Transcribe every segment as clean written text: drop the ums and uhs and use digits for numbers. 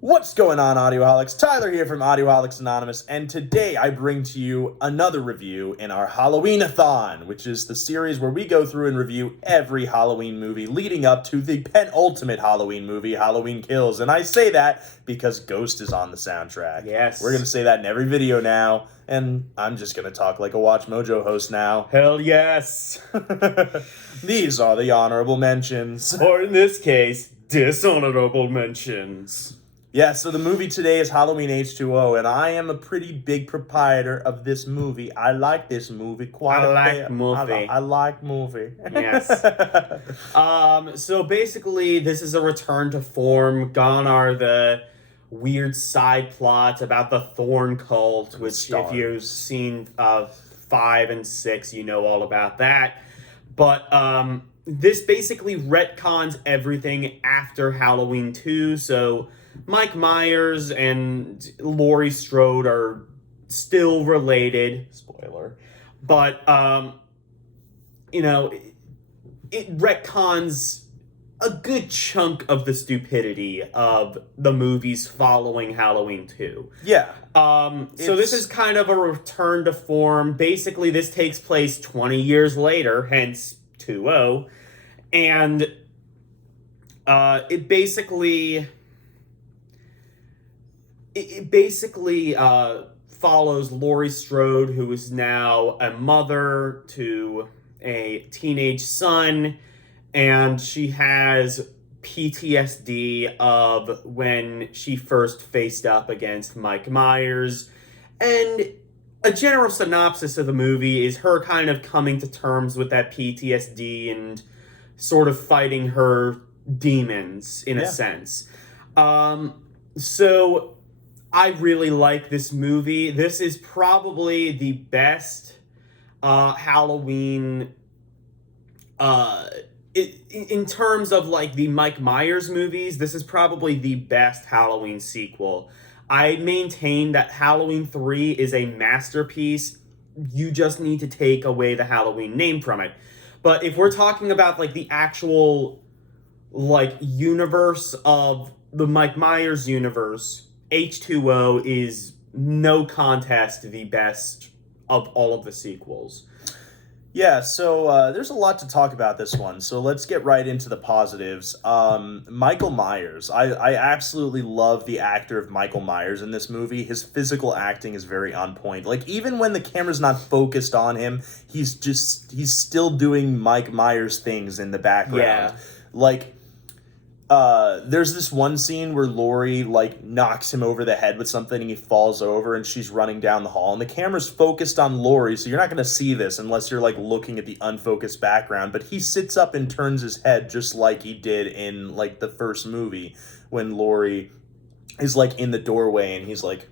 What's going on, Audioholics? Tyler here from Audioholics Anonymous, and today I bring to you another review in our Halloween-O-Thon, which is the series where we go through and review every Halloween movie leading up to the penultimate Halloween movie, Halloween Kills. And I say that because Ghost is on the soundtrack. Yes. We're going to say that in every video now, and I'm just going to talk like a Watch Mojo host now. Hell yes. These are the honorable mentions. Or in this case, dishonorable mentions. Yeah, so the movie today is Halloween H20, and I am a pretty big proprietor of this movie. I like this movie quite a bit. I like movie. Yes. So basically, this is a return to form. Gone are the weird side plots about the Thorn cult, which if you've seen 5 and 6, you know all about that. But this basically retcons everything after Halloween 2, so Mike Myers and Laurie Strode are still related. Spoiler. But, it retcons a good chunk of the stupidity of the movies following Halloween 2. Yeah. So this is kind of a return to form. Basically, this takes place 20 years later, hence 2-0. And it basically follows Laurie Strode, who is now a mother to a teenage son, and she has PTSD of when she first faced up against Mike Myers. And a general synopsis of the movie is her kind of coming to terms with that PTSD and sort of fighting her demons, in a sense. So I really like this movie. This is probably the best Halloween in terms of like the Mike Myers movies. This is probably the best Halloween sequel. I maintain that Halloween 3 is a masterpiece. You just need to take away the Halloween name from it. But if we're talking about like the actual like universe of the Mike Myers universe, H20 is no contest the best of all of the sequels. Yeah, so there's a lot to talk about this one, so let's get right into the positives. Michael Myers. I absolutely love the actor of Michael Myers in this movie. His physical acting is very on point. Like, even when the camera's not focused on him, he's still doing Mike Myers things in the background. Yeah. Like, there's this one scene where Laurie, like, knocks him over the head with something and he falls over and she's running down the hall. And the camera's focused on Laurie, so you're not going to see this unless you're, like, looking at the unfocused background. But he sits up and turns his head just like he did in, like, the first movie when Laurie is, like, in the doorway and he's, like,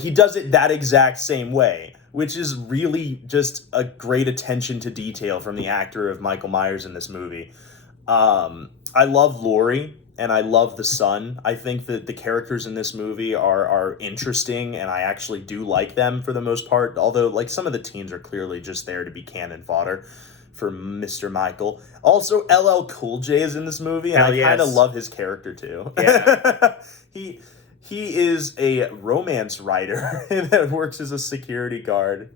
he does it that exact same way, which is really just a great attention to detail from the actor of Michael Myers in this movie. I love Laurie, and I love the son. I think that the characters in this movie are interesting, and I actually do like them for the most part, although, like, some of the teens are clearly just there to be cannon fodder for Mr. Michael. Also, LL Cool J is in this movie, and I kind of love his character, too. Yeah. He is a romance writer that works as a security guard.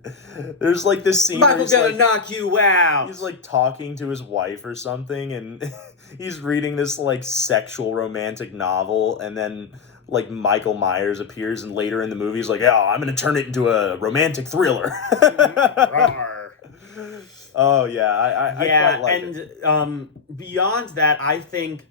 There's, like, this scene Michael's gonna knock you out! He's, like, talking to his wife or something, and he's reading this, like, sexual romantic novel, and then, like, Michael Myers appears, and later in the movie he's like, oh, I'm gonna turn it into a romantic thriller. Oh, yeah, I quite like it. And beyond that, I think...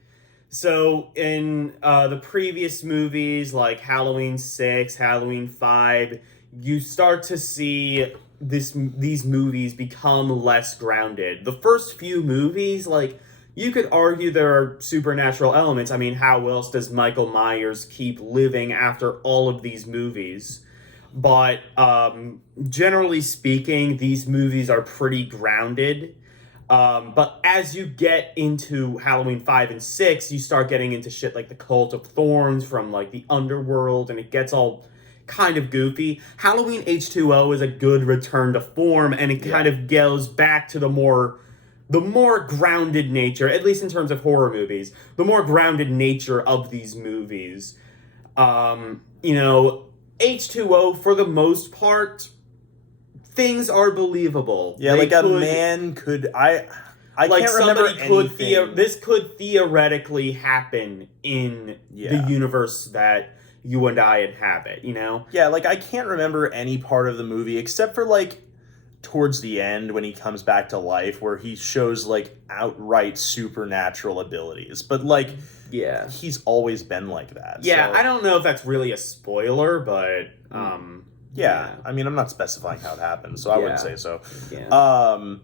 So, in the previous movies, like Halloween 6, Halloween 5, you start to see these movies become less grounded. The first few movies, like, you could argue there are supernatural elements. I mean, how else does Michael Myers keep living after all of these movies? But generally speaking, these movies are pretty grounded. But as you get into Halloween 5 and 6, you start getting into shit like the Cult of Thorns from, like, the underworld, and it gets all kind of goofy. Halloween H20 is a good return to form, and it kind of goes back to the more the more grounded nature, at least in terms of horror movies, the more grounded nature of these movies. H2O, for the most part, things are believable. Yeah, like a man could... I like can't remember anything. This could theoretically happen in the universe that you and I inhabit, Yeah, like, I can't remember any part of the movie, except for, like, towards the end when he comes back to life, where he shows, like, outright supernatural abilities. But, like, he's always been like that. Yeah, so. I don't know if that's really a spoiler, but, Yeah, I mean, I'm not specifying how it happened, so I wouldn't say so. Yeah.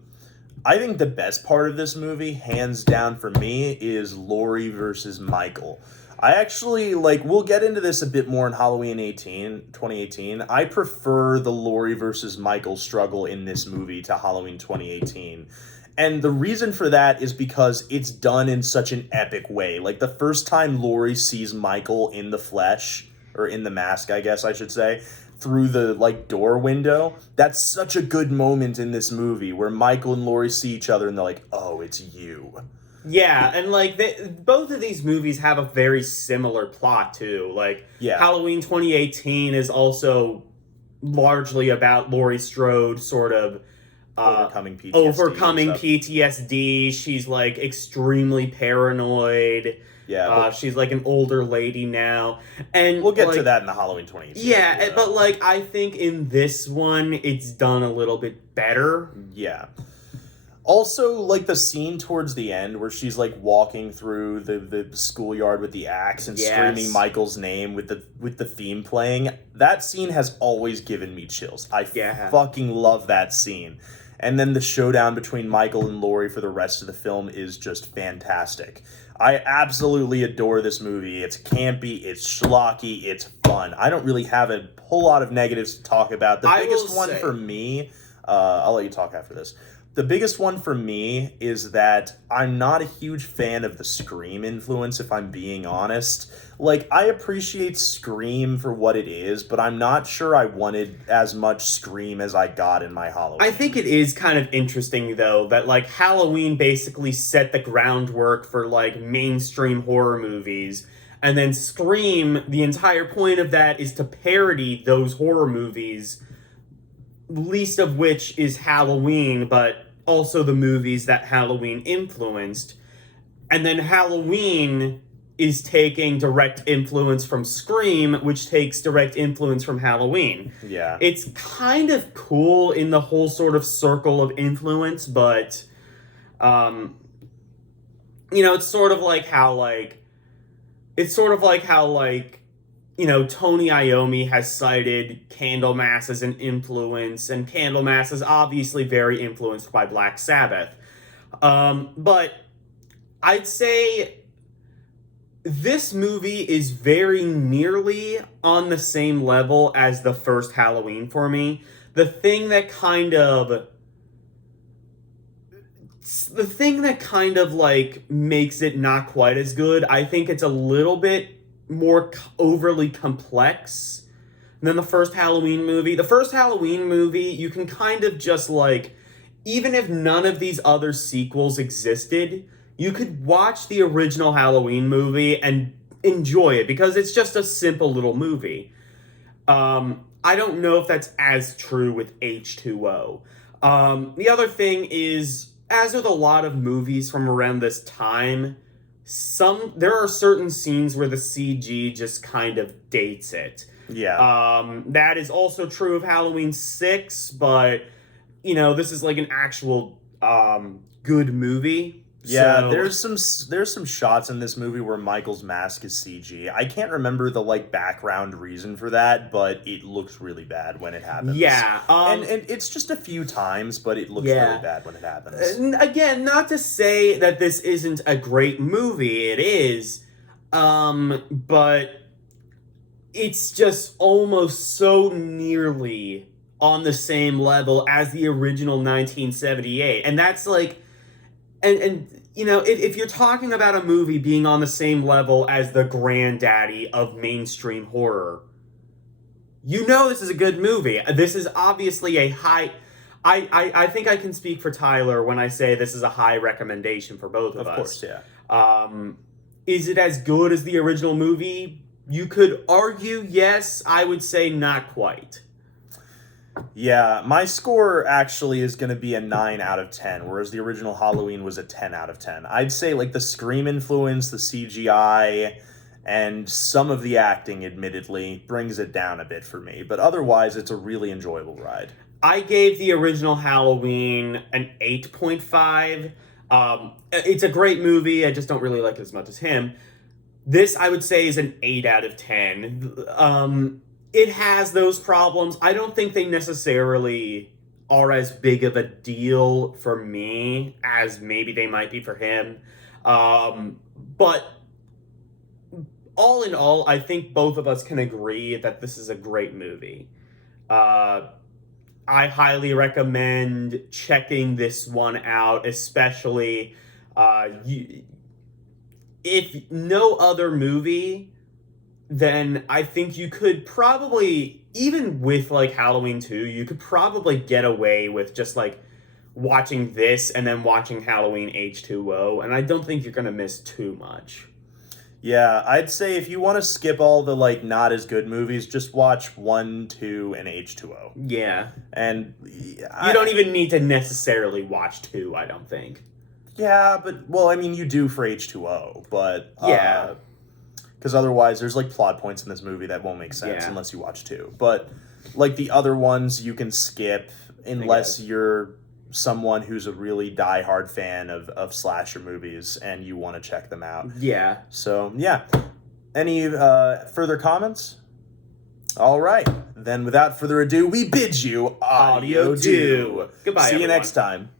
I think the best part of this movie, hands down for me, is Laurie versus Michael. I actually, we'll get into this a bit more in Halloween 2018. I prefer the Laurie versus Michael struggle in this movie to Halloween 2018. And the reason for that is because it's done in such an epic way. Like, the first time Laurie sees Michael in the flesh, or in the mask, I guess I should say, through the, door window, that's such a good moment in this movie, where Michael and Laurie see each other and they're like, oh, it's you. Yeah, and, both of these movies have a very similar plot, too. Halloween 2018 is also largely about Laurie Strode sort of overcoming PTSD. She's, extremely paranoid. Yeah. She's, an older lady now. And we'll get to that in the Halloween 2018. Yeah, but, I think in this one, it's done a little bit better. Yeah. Also, the scene towards the end where she's, walking through the schoolyard with the axe and screaming Michael's name with the theme playing, that scene has always given me chills. I fucking love that scene. And then the showdown between Michael and Laurie for the rest of the film is just fantastic. I absolutely adore this movie. It's campy, it's schlocky, it's fun. I don't really have a whole lot of negatives to talk about. The biggest one for me, I'll let you talk after this. The biggest one for me is that I'm not a huge fan of the Scream influence, if I'm being honest. I appreciate Scream for what it is, but I'm not sure I wanted as much Scream as I got in my Halloween. I think it is kind of interesting, though, that, Halloween basically set the groundwork for, mainstream horror movies. And then Scream, the entire point of that is to parody those horror movies, least of which is Halloween, but also the movies that Halloween influenced. And then Halloween is taking direct influence from Scream, which takes direct influence from Halloween. Yeah. It's kind of cool in the whole sort of circle of influence, but, it's sort of like how, Tony Iommi has cited Candlemass as an influence, and Candlemass is obviously very influenced by Black Sabbath. But I'd say this movie is very nearly on the same level as the first Halloween for me. The thing that kind of makes it not quite as good, I think it's a little bit more overly complex than the first Halloween movie. The first Halloween movie, you can kind of just even if none of these other sequels existed, you could watch the original Halloween movie and enjoy it because it's just a simple little movie. I don't know if that's as true with H2O. The other thing is, as with a lot of movies from around this time, there are certain scenes where the CG just kind of dates it. Yeah. That is also true of Halloween 6, but, this is an actual good movie. Yeah, so... there's some shots in this movie where Michael's mask is CG. I can't remember the background reason for that, but it looks really bad when it happens. Yeah, and it's just a few times, but it looks really bad when it happens. Again, not to say that this isn't a great movie, it is, but it's just almost so nearly on the same level as the original 1978, and that's And if you're talking about a movie being on the same level as the granddaddy of mainstream horror, this is a good movie. This is obviously I think I can speak for Tyler when I say this is a high recommendation for both of us. Of course, yeah. Is it as good as the original movie? You could argue yes. I would say not quite. Yeah, my score actually is going to be a 9 out of 10, whereas the original Halloween was a 10 out of 10. I'd say like the Scream influence, the CGI, and some of the acting, admittedly, brings it down a bit for me. But otherwise, it's a really enjoyable ride. I gave the original Halloween an 8.5. It's a great movie. I just don't really like it as much as him. This, I would say, is an 8 out of 10. It has those problems. I don't think they necessarily are as big of a deal for me as maybe they might be for him. But all in all, I think both of us can agree that this is a great movie. I highly recommend checking this one out, especially if no other movie, then I think you could probably, even with like Halloween 2, you could probably get away with just like watching this and then watching Halloween H20, and I don't think you're going to miss too much. Yeah, I'd say if you want to skip all the like not as good movies, just watch 1, 2, and H20. Yeah. And you don't even need to necessarily watch 2, I don't think. Yeah, but, well, I mean, you do for H20, but... Yeah. Because otherwise, there's, like, plot points in this movie that won't make sense unless you watch 2. But, like, the other ones you can skip unless you're someone who's a really diehard fan of slasher movies and you want to check them out. Yeah. So, yeah. Any further comments? All right. Then, without further ado, we bid you adieu. Goodbye, See you everyone. next time.